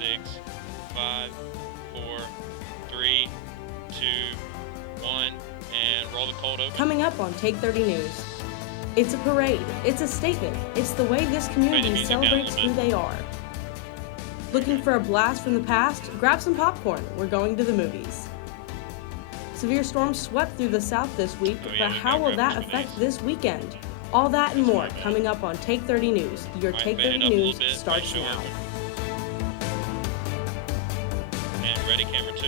6, 5, 4, 3, 2, 1, and roll the cold open. Coming up on Take 30 News. It's a parade. It's a statement. It's the way this community celebrates who they are. Looking for a blast from the past? Grab some popcorn. We're going to the movies. Severe storms swept through the south this week, but how will that affect this weekend? All that and more coming up on Take 30 News. Your Take 30 News starts now. And ready, camera 2.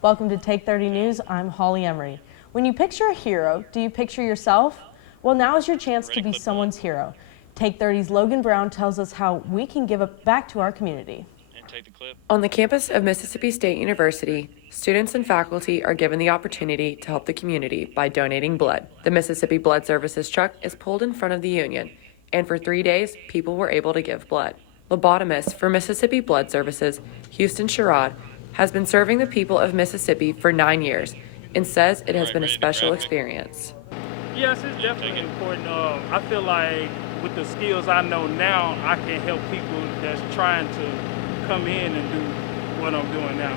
Welcome to Take 30 News. I'm Holly Emery. When you picture a hero, do you picture yourself? Well, now is your chance to be someone's hero. Take 30's Logan Brown tells us how we can give back to our community. On the campus of Mississippi State University, students and faculty are given the opportunity to help the community by donating blood. The Mississippi Blood Services truck is pulled in front of the Union, and for 3 days, people were able to give blood. Lobotomist for Mississippi Blood Services, Houston Sherrod, has been serving the people of Mississippi for 9 years and says it has been a special experience. Yes, it's definitely important. I feel like with the skills I know now, I can help people that's trying to come in and do what I'm doing now.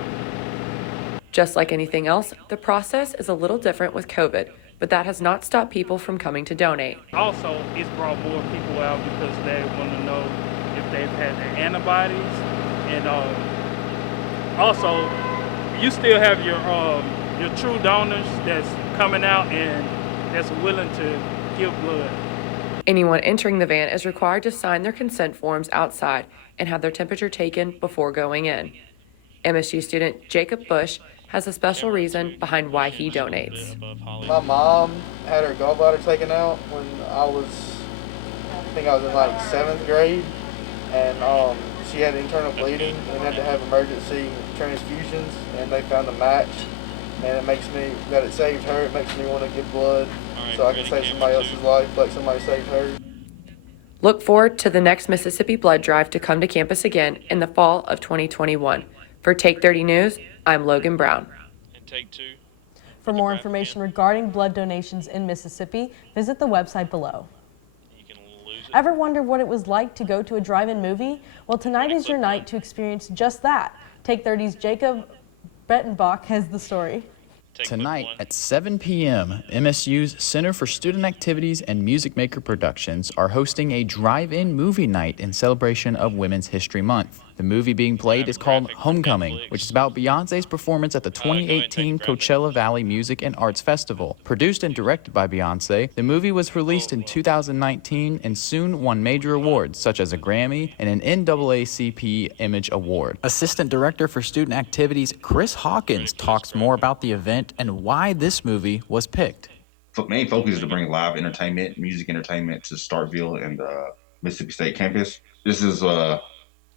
Just like anything else, the process is a little different with COVID, but that has not stopped people from coming to donate. Also, it's brought more people out because they want to know if they've had their antibodies, and also you still have your true donors that's coming out and that's willing to give blood. Anyone entering the van is required to sign their consent forms outside and have their temperature taken before going in. MSU student Jacob Bush has a special reason behind why he donates. My mom had her gallbladder taken out when I think I was in like 7th grade, and she had internal bleeding and had to have emergency transfusions, and they found a match, and it saved her. It makes me want to give blood so I can save somebody else's life like somebody saved her. Look forward to the next Mississippi Blood Drive to come to campus again in the fall of 2021. For Take 30 News, I'm Logan Brown. For more information regarding blood donations in Mississippi, visit the website below. Ever wonder what it was like to go to a drive-in movie? Well, tonight is your night to experience just that. Take 30's Jacob Bettenbach has the story. Tonight at 7 p.m., MSU's Center for Student Activities and Music Maker Productions are hosting a drive-in movie night in celebration of Women's History Month. The movie being played is called Homecoming, which is about Beyoncé's performance at the 2018 Coachella Valley Music and Arts Festival. Produced and directed by Beyoncé, the movie was released in 2019 and soon won major awards such as a Grammy and an NAACP Image Award. Assistant Director for Student Activities Chris Hawkins talks more about the event and why this movie was picked. The main focus is to bring live entertainment, music entertainment to Starkville and the Mississippi State campus. This is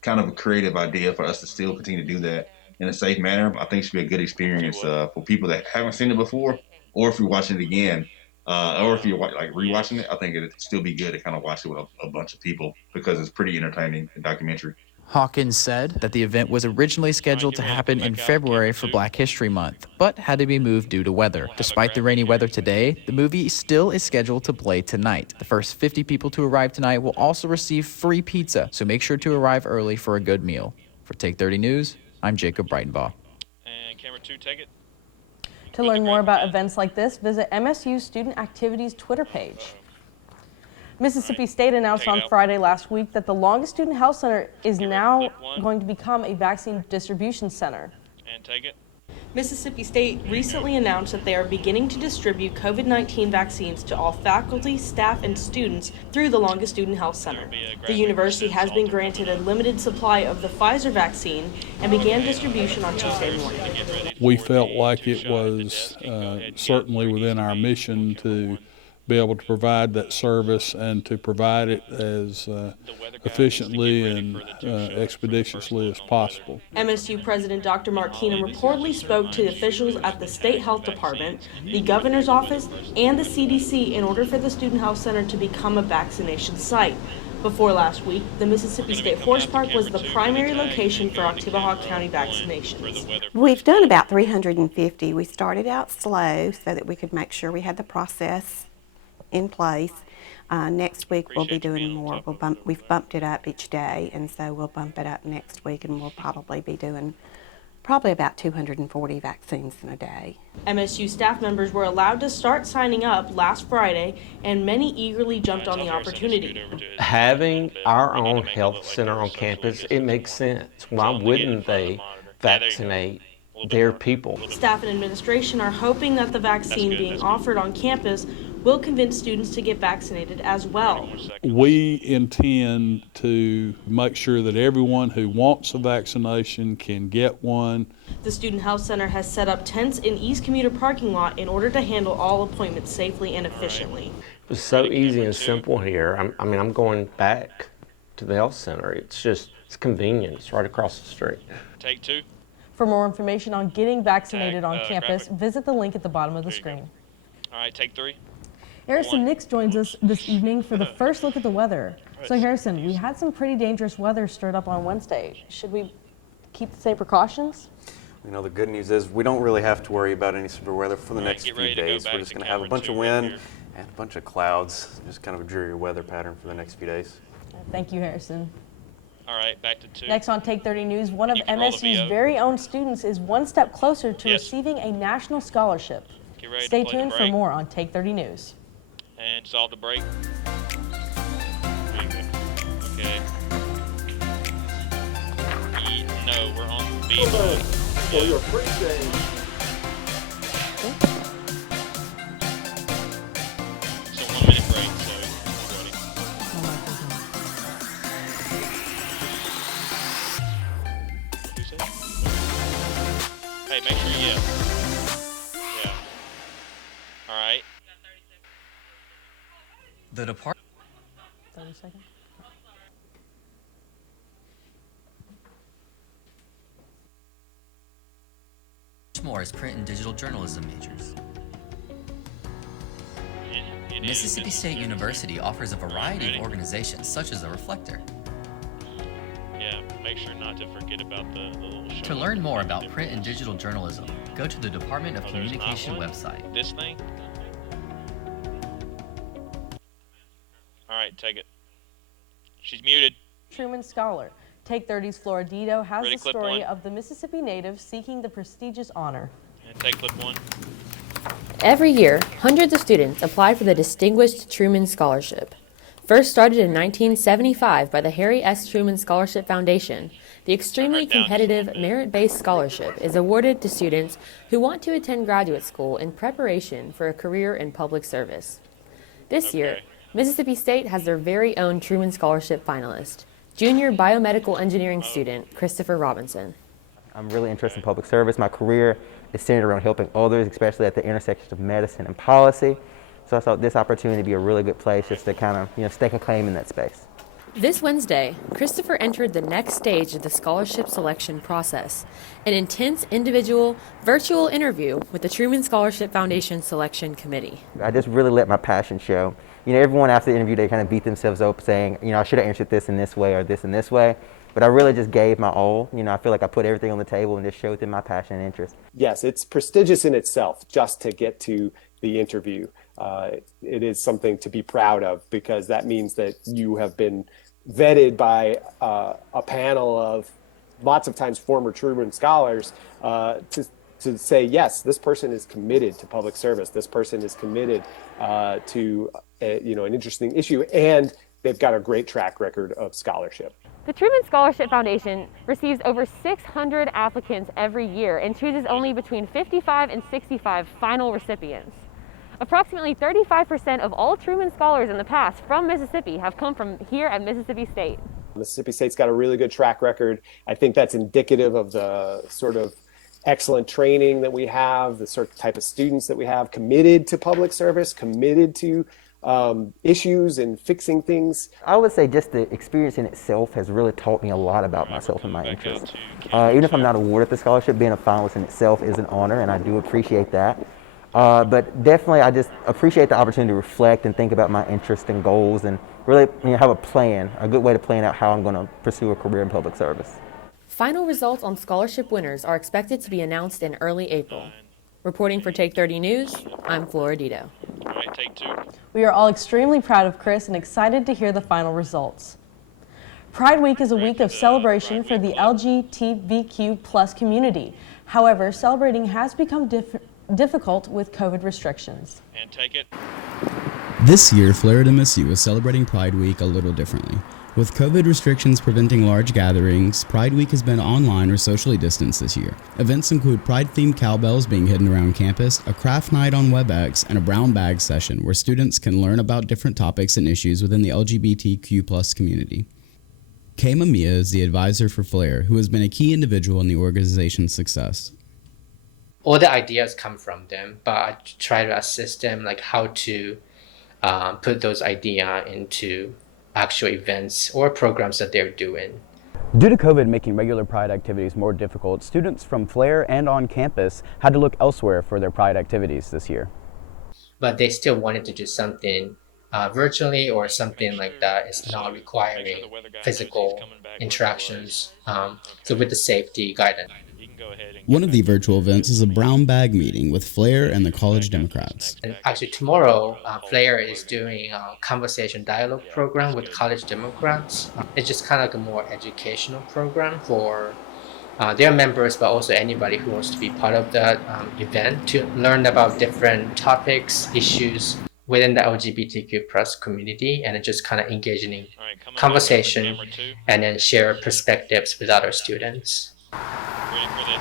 kind of a creative idea for us to still continue to do that in a safe manner. I think it should be a good experience for people that haven't seen it before, or if you're watching it again, or if you're like rewatching it. I think it'd still be good to kind of watch it with a bunch of people because it's pretty entertaining and documentary. Hawkins said that the event was originally scheduled to happen in February for Black History Month, but had to be moved due to weather. Despite the rainy weather today, the movie still is scheduled to play tonight. The first 50 people to arrive tonight will also receive free pizza, so make sure to arrive early for a good meal. For Take 30 News, I'm Jacob Breitenbaugh. And camera 2, take it. To learn more about events like this, visit MSU Student Activities Twitter page. Mississippi State announced on Friday last week that the Longest Student Health Center is now going to become a vaccine distribution center. And take it. Mississippi State recently announced that they are beginning to distribute COVID-19 vaccines to all faculty, staff, and students through the Longest Student Health Center. The university has been granted a limited supply of the Pfizer vaccine and began distribution on Tuesday morning. We felt like it was certainly within our mission to be able to provide that service and to provide it as efficiently and expeditiously as possible. MSU President Dr. Mark Keenum reportedly spoke to officials at the State Health Department, the Governor's Office, and the CDC in order for the Student Health Center to become a vaccination site. Before last week, the Mississippi State Horse Park was the primary location for Oktibbeha County vaccinations. We've done about 350. We started out slow so that we could make sure we had the process in place. Next week we'll be doing more. We've bumped it up each day, and so we'll bump it up next week, and we'll probably be doing about 240 vaccines in a day. MSU staff members were allowed to start signing up last Friday, and many eagerly jumped on the opportunity. Having our own health center on campus, it makes sense. Why wouldn't they vaccinate their people? Staff and administration are hoping that the vaccine being offered on campus will convince students to get vaccinated as well. We intend to make sure that everyone who wants a vaccination can get one. The Student Health Center has set up tents in East Commuter parking lot in order to handle all appointments safely and efficiently. It's so easy and simple here. I'm going back to the health center. It's convenient. It's right across the street. Take 2. For more information on getting vaccinated on campus, visit the link at the bottom of the screen. All right, take 3. Harrison Nix joins us this evening for the first look at the weather. So Harrison, we had some pretty dangerous weather stirred up on Wednesday. Should we keep the same precautions? You know, the good news is we don't really have to worry about any severe weather for the next few days. We're just going to have a bunch of wind and a bunch of clouds, just kind of a dreary weather pattern for the next few days. Thank you, Harrison. All right, back to 2. Next on Take 30 News, one of MSU's very own students is one step closer to receiving a national scholarship. Stay tuned for more on Take 30 News. And solve the break. Okay. No, we're on B mode. For your pregame. So 1 minute break, so ready. Who said? Hey, make sure you Yeah. All right. The department. 30 seconds. More as print and digital journalism majors. Mississippi State University offers a variety of organizations, such as the Reflector. Yeah, make sure not to forget about the little show. To learn more about print and digital journalism, go to the Department of Communication website. This thing? All right, take it. She's muted. Truman Scholar. Take 30's Floridito has Ready, the story 1. of the Mississippi native seeking the prestigious honor. And take clip 1. Every year, hundreds of students apply for the Distinguished Truman Scholarship. First started in 1975 by the Harry S. Truman Scholarship Foundation, the extremely competitive merit-based scholarship is awarded to students who want to attend graduate school in preparation for a career in public service. This year, Mississippi State has their very own Truman Scholarship finalist, junior biomedical engineering student Christopher Robinson. I'm really interested in public service. My career is centered around helping others, especially at the intersection of medicine and policy. So I thought this opportunity would be a really good place just to kind of, stake a claim in that space. This Wednesday, Christopher entered the next stage of the scholarship selection process, an intense individual virtual interview with the Truman Scholarship Foundation Selection Committee. I just really let my passion show. Everyone after the interview, they kind of beat themselves up saying, I should have answered this in this way or this in this way. But I really just gave my all. I feel like I put everything on the table and just showed them my passion and interest. Yes, it's prestigious in itself just to get to the interview. It is something to be proud of because that means that you have been vetted by a panel of lots of times former Truman scholars to say, yes, this person is committed to public service. This person is committed to an interesting issue, and they've got a great track record of scholarship. The Truman Scholarship Foundation receives over 600 applicants every year and chooses only between 55 and 65 final recipients. Approximately 35% of all Truman Scholars in the past from Mississippi have come from here at Mississippi State. Mississippi State's got a really good track record. I think that's indicative of the sort of excellent training that we have, the sort of type of students that we have, committed to public service, committed to issues and fixing things. I would say just the experience in itself has really taught me a lot about myself and my interests. Even if I'm not awarded the scholarship, being a finalist in itself is an honor, and I do appreciate that. But definitely, I just appreciate the opportunity to reflect and think about my interests and goals, and really have a plan, a good way to plan out how I'm going to pursue a career in public service. Final results on scholarship winners are expected to be announced in early April. Reporting for Take 30 News, I'm Floridito. right, take 2. We are all extremely proud of Chris and excited to hear the final results. Pride Week is a week of celebration for the LGBTQ plus community. However, celebrating has become difficult with COVID restrictions. And take it. This year, Flair at MSU is celebrating Pride Week a little differently. With COVID restrictions preventing large gatherings, Pride Week has been online or socially distanced this year. Events include Pride-themed cowbells being hidden around campus, a craft night on WebEx, and a brown bag session where students can learn about different topics and issues within the LGBTQ+ community. Kay Mamiya is the advisor for Flair, who has been a key individual in the organization's success. All the ideas come from them, but I try to assist them like how to put those ideas into actual events or programs that they're doing. Due to COVID making regular Pride activities more difficult, students from Flair and on campus had to look elsewhere for their Pride activities this year. But they still wanted to do something virtually or something like that. It's not requiring physical interactions, so with the safety guidance. One of the virtual events is a brown bag meeting with Flair and the College Democrats. And actually tomorrow, Flair is doing a conversation dialogue program with College Democrats. It's just kind of like a more educational program for their members, but also anybody who wants to be part of that event to learn about different topics, issues within the LGBTQ plus community, and just kind of engaging in conversation and then share perspectives with other students.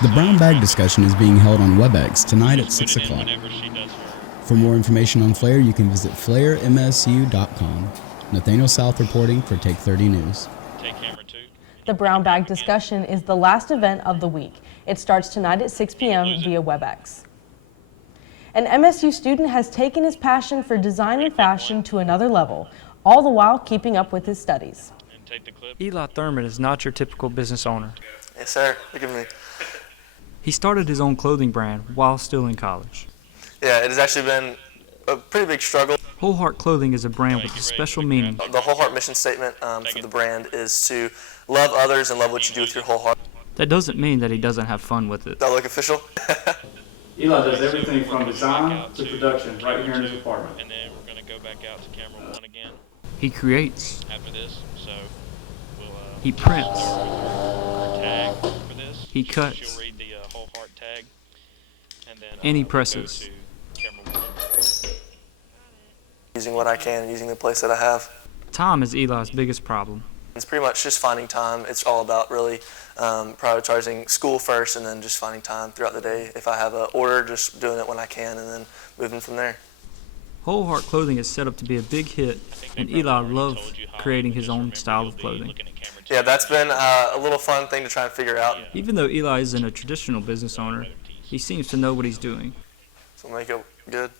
The brown bag discussion is being held on WebEx tonight at 6 o'clock. For more information on Flair, you can visit flairmsu.com. Nathaniel South reporting for Take 30 News. The brown bag discussion is the last event of the week. It starts tonight at 6 p.m. via WebEx. An MSU student has taken his passion for design and fashion to another level, all the while keeping up with his studies. Eli Thurman is not your typical business owner. Yes, sir. Look at me. He started his own clothing brand while still in college. Yeah, it has actually been a pretty big struggle. Whole Heart Clothing is a brand with a special meaning. The Whole Heart mission statement for the brand is to love others and love what you do with your whole heart. That doesn't mean that he doesn't have fun with it. Does that look official? Eli does everything from design to production right here in his apartment. And then we're going to go back out to camera 1 again. He creates. After this, so we'll he prints. Our tag for this. He cuts. She'll read the Whole Heart tag. And he presses. Using what I can, using the place that I have. Time is Eli's biggest problem. It's pretty much just finding time. It's all about really prioritizing school first and then just finding time throughout the day. If I have an order, just doing it when I can and then moving from there. Whole Heart Clothing is set up to be a big hit, and Eli loves creating his own style of clothing. Yeah, that's been a little fun thing to try and figure out. Even though Eli isn't a traditional business owner, he seems to know what he's doing. So make it good.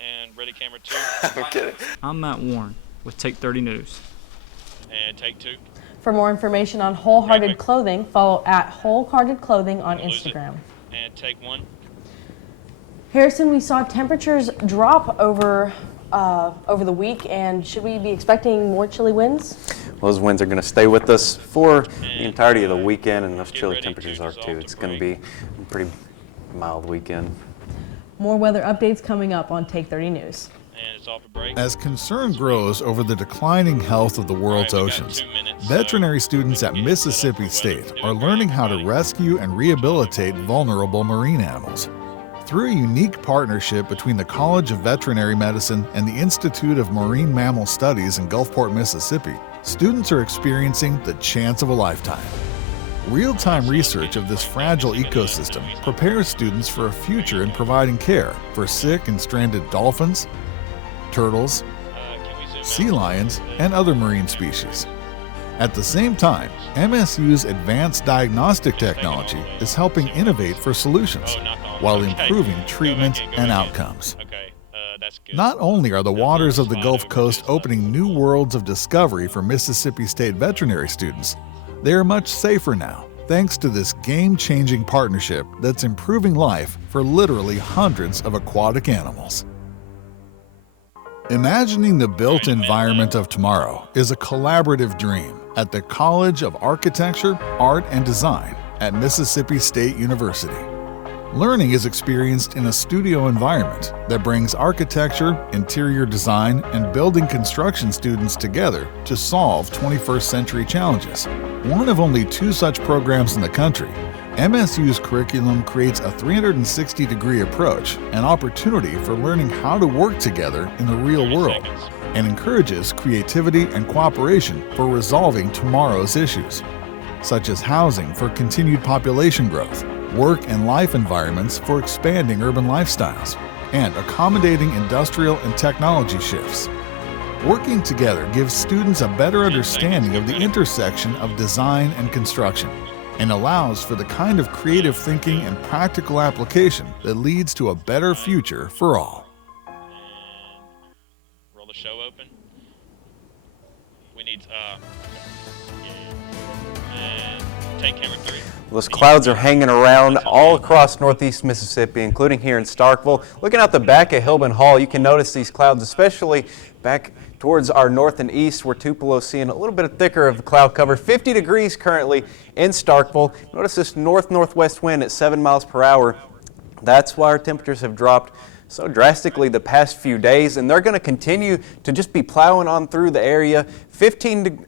And ready, camera 2. I'm kidding. I'm Matt Warren with Take 30 News. And take 2. For more information on Wholehearted Clothing, follow at Wholehearted Clothing on Instagram. And take 1. Harrison, we saw temperatures drop over the week, and should we be expecting more chilly winds? Well, those winds are going to stay with us for the entirety of the weekend, and those chilly temperatures are too. It's going to be a pretty mild weekend. More weather updates coming up on Take 30 News. As concern grows over the declining health of the world's oceans, veterinary students at Mississippi State are learning how to rescue and rehabilitate vulnerable marine animals. Through a unique partnership between the College of Veterinary Medicine and the Institute of Marine Mammal Studies in Gulfport, Mississippi, students are experiencing the chance of a lifetime. Real-time research of this fragile ecosystem prepares students for a future in providing care for sick and stranded dolphins, turtles, sea lions, and other marine species. At the same time, MSU's advanced diagnostic technology is helping innovate for solutions while improving treatment and outcomes. Not only are the waters of the Gulf Coast opening new worlds of discovery for Mississippi State veterinary students, they are much safer now, thanks to this game-changing partnership that's improving life for literally hundreds of aquatic animals. Imagining the built environment of tomorrow is a collaborative dream at the College of Architecture, Art, and Design at Mississippi State University. Learning is experienced in a studio environment that brings architecture, interior design, and building construction students together to solve 21st century challenges. One of only 2 such programs in the country, MSU's curriculum creates a 360-degree approach, an opportunity for learning how to work together in the real world, and encourages creativity and cooperation for resolving tomorrow's issues, such as housing for continued population growth, work and life environments for expanding urban lifestyles, and accommodating industrial and technology shifts. Working together gives students a better understanding of the intersection of design and construction, and allows for the kind of creative thinking and practical application that leads to a better future for all. Roll the show open. We need, and take camera 3. Those clouds are hanging around all across northeast Mississippi, including here in Starkville. Looking out the back of Hillman Hall, you can notice these clouds, especially back towards our north and east, where Tupelo's seeing a little bit thicker of the cloud cover. 50 degrees currently in Starkville. Notice this north-northwest wind at 7 miles per hour. That's why our temperatures have dropped so drastically the past few days, and they're going to continue to just be plowing on through the area. 15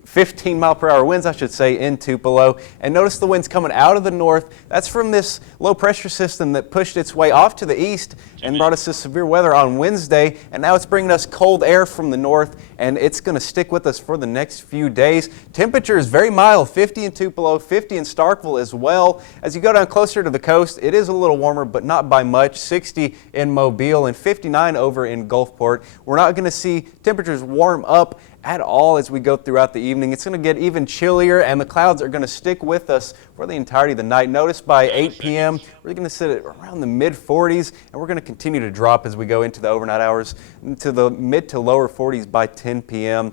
mile per hour winds, I should say, in Tupelo. And notice the winds coming out of the north. That's from this low pressure system that pushed its way off to the east and brought us this severe weather on Wednesday. And now it's bringing us cold air from the north, and it's going to stick with us for the next few days. Temperature is very mild, 50 in Tupelo, 50 in Starkville as well. As you go down closer to the coast, it is a little warmer, but not by much. 60 in Mobile and 59 over in Gulfport. We're not going to see temperatures warm up at all as we go throughout the evening. It's going to get even chillier, and the clouds are going to stick with us for the entirety of the night. Notice by 8 p.m. we're going to sit at around the mid-40s, and we're going to continue to drop as we go into the overnight hours into the mid to lower 40s by 10 p.m.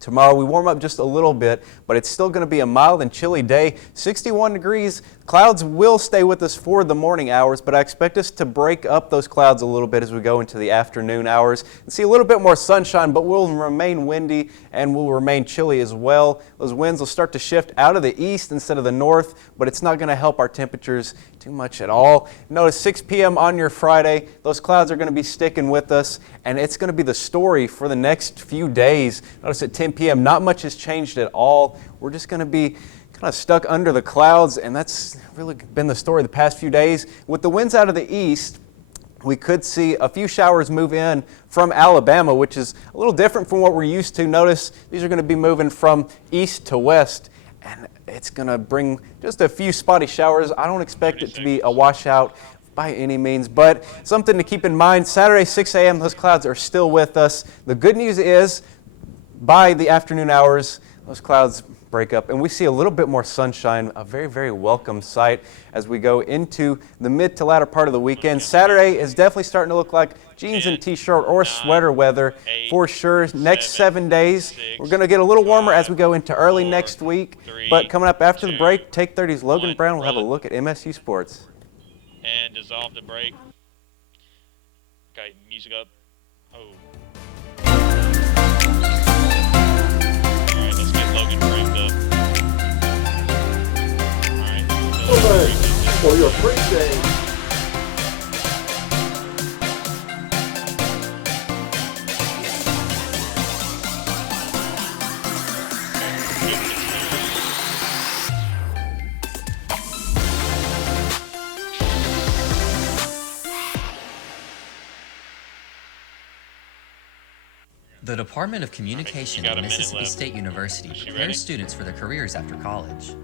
Tomorrow we warm up just a little bit, but it's still going to be a mild and chilly day. 61 degrees. Clouds will stay with us for the morning hours, but I expect us to break up those clouds a little bit as we go into the afternoon hours and see a little bit more sunshine, but we'll remain windy and will remain chilly as well. Those winds will start to shift out of the east instead of the north, but it's not going to help our temperatures too much at all. Notice 6 p.m. on your Friday, those clouds are going to be sticking with us, and it's going to be the story for the next few days. Notice at 10 p.m. not much has changed at all. We're just going to be kind of stuck under the clouds, and that's really been the story the past few days. With the winds out of the east, we could see a few showers move in from Alabama, which is a little different from what we're used to. Notice these are going to be moving from east to west, and it's going to bring just a few spotty showers. I don't expect it to be a washout by any means, but something to keep in mind. Saturday, 6 a.m., those clouds are still with us. The good news is, by the afternoon hours, those clouds break up, and we see a little bit more sunshine, a very, very welcome sight as we go into the mid to latter part of the weekend. Saturday is definitely starting to look like jeans and t-shirt or sweater weather for sure. Next 7 days, we're going to get a little warmer as we go into early next week, but coming up after the break, Take 30's Logan Brown will have a look at MSU sports. And dissolve the break. Okay, music up. Oh. Alright, let's get Logan framed up. Alright. For your pre-game. The Department of Communication at Mississippi State University prepares students for their careers after college.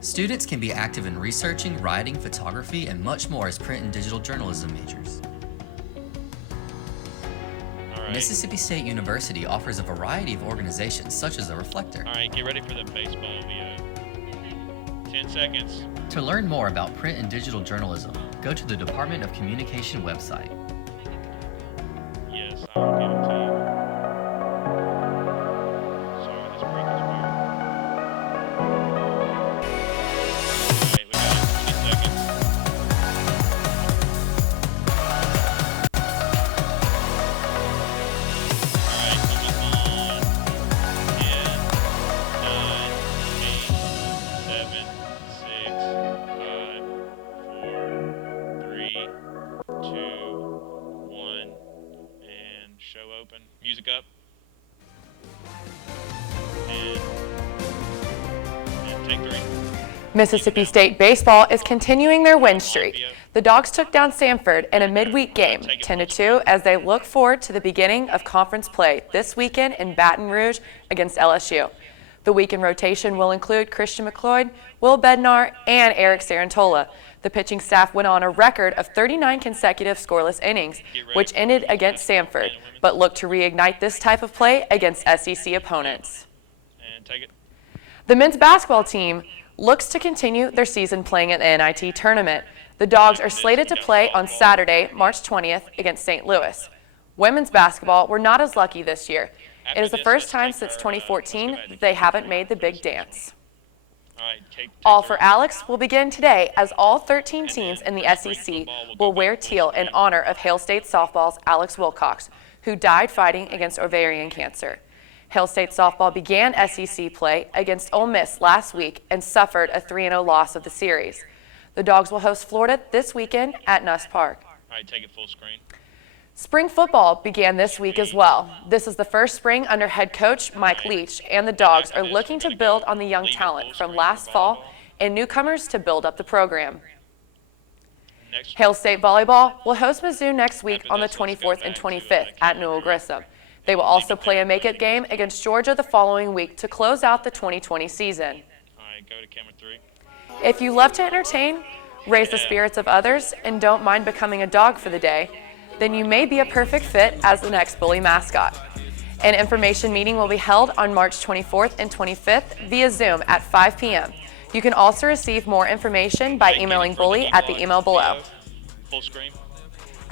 Students can be active in researching, writing, photography, and much more as print and digital journalism majors. Mississippi State University offers a variety of organizations such as the Reflector. Alright, get ready for the baseball VO. 10 seconds. To learn more about print and digital journalism, go to the Department of Communication website. Yes, I'll give it to you. Sorry, this break is weird. Wait, we got 20 seconds. Alright, coming on. 10, 9, 8, 7, 6, 5, 4, 3, Music up. And take 3. Mississippi State baseball is continuing their win streak. The Dogs took down Samford in a midweek game, 10-2, as they look forward to the beginning of conference play this weekend in Baton Rouge against LSU. The weekend rotation will include Christian McLeod, Will Bednar, and Eric Sarantola. The pitching staff went on a record of 39 consecutive scoreless innings, which ended against Samford, but look to reignite this type of play against SEC opponents. And take it. The men's basketball team looks to continue their season playing at the NIT tournament. The Dogs are slated to play on Saturday, March 20th against St. Louis. Women's basketball were not as lucky this year. It is the first time since 2014 that they haven't made the big dance. All for Alex will begin today as all 13 teams in the SEC will wear teal in honor of Hale State softball's Alex Wilcox, who died fighting against ovarian cancer. Hale State softball began SEC play against Ole Miss last week and suffered a 3-0 loss of the series. The Dogs will host Florida this weekend at Nuss Park. All right, take it full screen. Spring football began this week as well. This is the first spring under head coach Mike Leach, and the Dogs are looking to build on the young talent from last fall and newcomers to build up the program. Hale State volleyball will host Misun next week on the 24th and 25th at Newell Grissom. They will also play a make-it game against Georgia the following week to close out the 2020 season. All right, go to camera 3. If you love to entertain, raise the spirits of others, and don't mind becoming a dog for the day, then you may be a perfect fit as the next Bully mascot. An information meeting will be held on March 24th and 25th via Zoom at 5 p.m. You can also receive more information by emailing Bully at the email below. Full screen.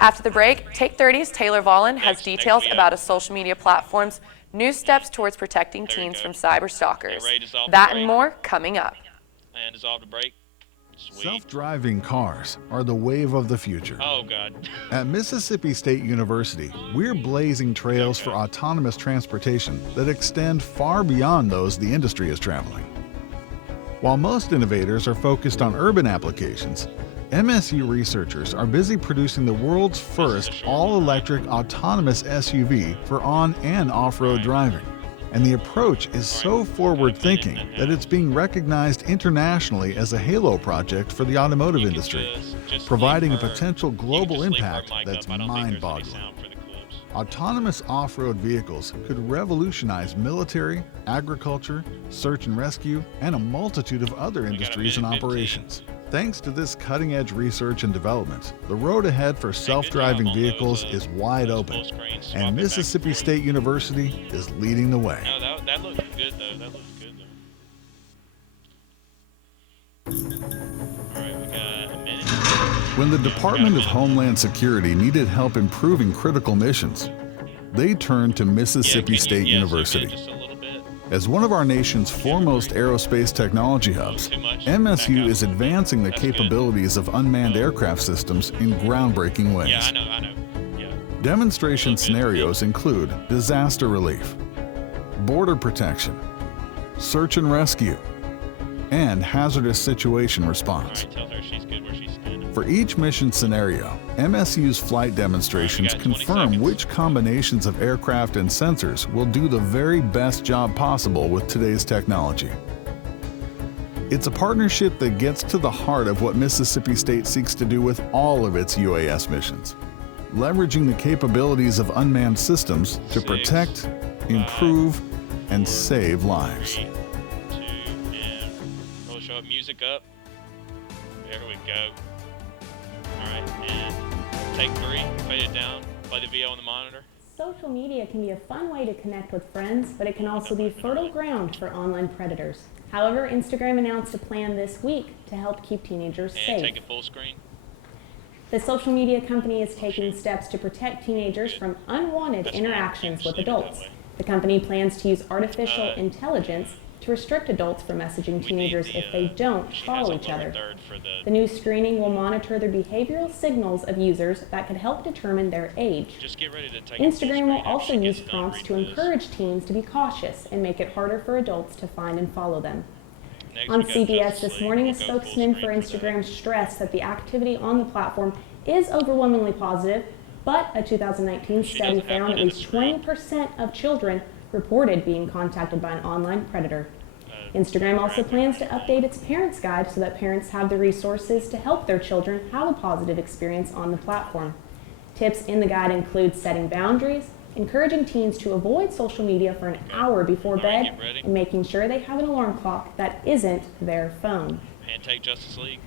After the break, Take 30's Taylor Vollin has details about his social media platform's new steps towards protecting teens from cyber stalkers. That and more coming up. And dissolve the brake. Sweet. Self-driving cars are the wave of the future. Oh, God. At Mississippi State University, we're blazing trails for autonomous transportation that extend far beyond those the industry is traveling. While most innovators are focused on urban applications, MSU researchers are busy producing the world's first all-electric autonomous SUV for on- and off-road driving. And the approach is so forward-thinking that it's being recognized internationally as a halo project for the automotive industry, providing a potential global impact that's mind-boggling. Autonomous off-road vehicles could revolutionize military, agriculture, search and rescue, and a multitude of other industries and operations. Thanks to this cutting-edge research and development, the road ahead for self-driving vehicles is wide open, and Mississippi State University is leading the way. No, that looks good, though. That looks good, though. All right, we got a minute. When the Department of Homeland Security needed help improving critical missions, they turned to Mississippi State University. As one of our nation's foremost aerospace technology hubs, MSU is advancing the capabilities of unmanned aircraft systems in groundbreaking ways. Yeah, I know. Yeah. Demonstration scenarios include disaster relief, border protection, search and rescue, and hazardous situation response. Tell her she's good where she's standing. For each mission scenario, MSU's flight demonstrations confirm which combinations of aircraft and sensors will do the very best job possible with today's technology. It's a partnership that gets to the heart of what Mississippi State seeks to do with all of its UAS missions, leveraging the capabilities of unmanned systems to protect, improve, and save lives. 3, 2, and we'll show up music up. There we go. All right, and take 3, fade it down, play the VO on the monitor. Social media can be a fun way to connect with friends, but it can also be fertile ground for online predators. However, Instagram announced a plan this week to help keep teenagers And safe. take it full screen. The social media company is taking steps to protect teenagers from unwanted interactions with adults. The company plans to use artificial intelligence to restrict adults from messaging teenagers if they don't follow each other. The new screening will monitor the behavioral signals of users that could help determine their age. Just get ready to take Instagram will also use prompts to encourage teens to be cautious and make it harder for adults to find and follow them. On CBS this morning, a spokesman for Instagram stressed that the activity on the platform is overwhelmingly positive, but a 2019 study found at least 20% of children reported being contacted by an online predator. Instagram also plans to update its Parents Guide so that parents have the resources to help their children have a positive experience on the platform. Tips in the guide include setting boundaries, encouraging teens to avoid social media for an hour before bed, and making sure they have an alarm clock that isn't their phone. Pancake Justice League.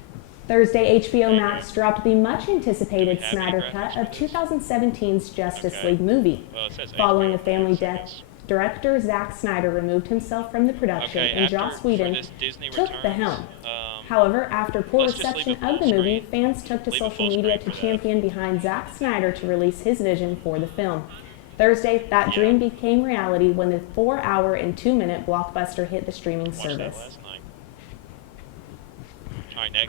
Thursday, HBO Max dropped the much-anticipated Snyder Cut of 2017's Justice League movie. Following a family death, director Zack Snyder removed himself from the production, and Joss Whedon took the helm. However, after poor reception of the movie, fans took to social media to champion behind Zack Snyder to release his vision for the film. Thursday, that dream became reality when the 4-hour and 2-minute blockbuster hit the streaming service.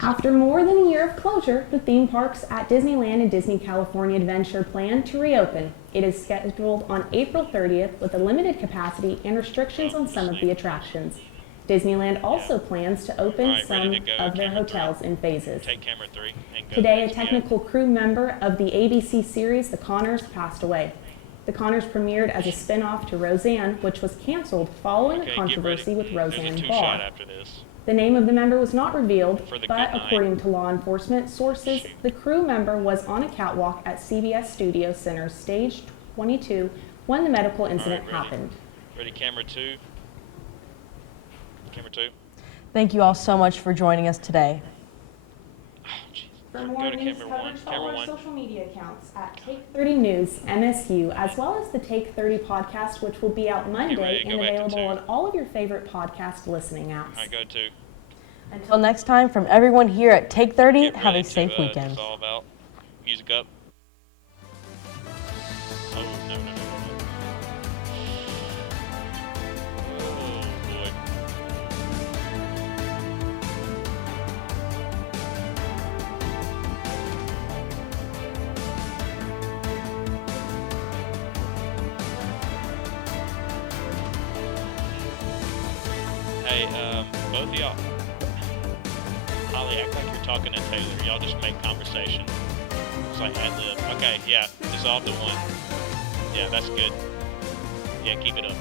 After more than a year of closure, the theme parks at Disneyland and Disney California Adventure plan to reopen. It is scheduled on April 30th with a limited capacity and restrictions on some of the attractions. Disneyland also plans to open some of their hotels in phases. Today, a technical crew member of the ABC series The Conners passed away. The Conners premiered as a spin-off to Roseanne, which was canceled following a controversy with Roseanne Barr. The name of the member was not revealed, but according to law enforcement sources, the crew member was on a catwalk at CBS Studio Center's Stage 22 when the medical incident happened. Ready, camera 2. Camera 2. Thank you all so much for joining us today. For more news coverage, follow our social media accounts at Take30 News, MSU, as well as the Take30 podcast, which will be out Monday and available on all of your favorite podcast listening apps. All right, go 2. Until next time, from everyone here at Take30, have a safe weekend. It's all about music up. Oh, no, no, no, no. Oh, boy. Hey, both of y'all. Holly, act like you're talking to Taylor. Y'all just make conversation. It's like ad-lib. Okay, yeah. Dissolve to 1. Yeah, that's good. Yeah, keep it up.